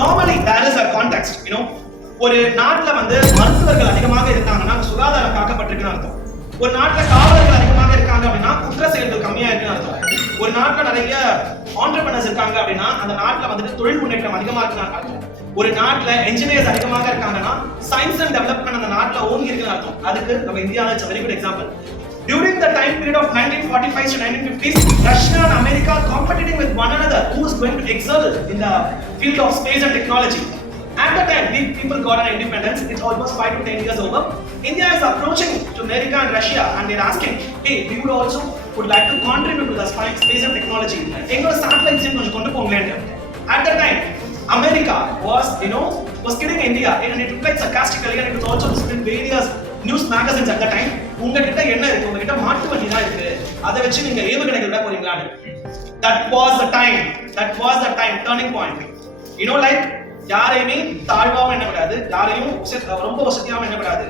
normally there is a context, ஒரு நாட்டுல வந்து மருத்துவர்கள் அதிகமாக இருந்தாங்கன்னா சுகாதாரம் காக்கப்பட்டிருக்குன்னு அர்த்தம். ஒரு நாட்டுல காவலர்கள் அதிகமாக இருக்காங்க அப்படின்னா குற்ற செயல்கள் கம்மியா இருக்குன்னு அர்த்தம். ஒரு நாட்டுல நிறைய ஆண்டர்பிரனர்ஸ் இருக்காங்க அப்படின்னா அந்த நாட்டுல வந்துட்டு தொழில் முன்னேற்றம் அதிகமா இருக்குன்னு அர்த்தம். ஒரு நாட்டுல என்ஜினியர்ஸ் அதிகமாக இருக்காங்கன்னா சயின்ஸ் அண்ட் டெவலப்மெண்ட் அந்த நாட்டுல ஓங்கி இருக்குன்னு அர்த்தம். அதுக்கு நம்ம இந்தியாவில் it's a very good example. During the time period of 1945 to 1950s, Russia and America competing with one another who is going to excel in the field of space and technology. At the time, these people got an independence. It's almost 5 to 10 years over. India is approaching to America and Russia, and they're asking, "Hey, we would like to contribute to the space and technology. Engoda satellites konjam kondu pongalenda." At that time, America was kidding India, and it looked like sarcastically, and it was also in various news magazines at the time. உங்ககிட்ட என்ன இருக்கு? உங்ககிட்ட மாட்டு வண்டி தான் இருக்கு. அதை வச்சு நீங்க ஏவுகணைகள் விட போறீங்களான்னு. That was the time, turning point. Like யாரையுமே தாழ்வாவும் எண்ணப்படாது, யாரையும் ரொம்ப வசதியாகவும் எண்ணப்படாது.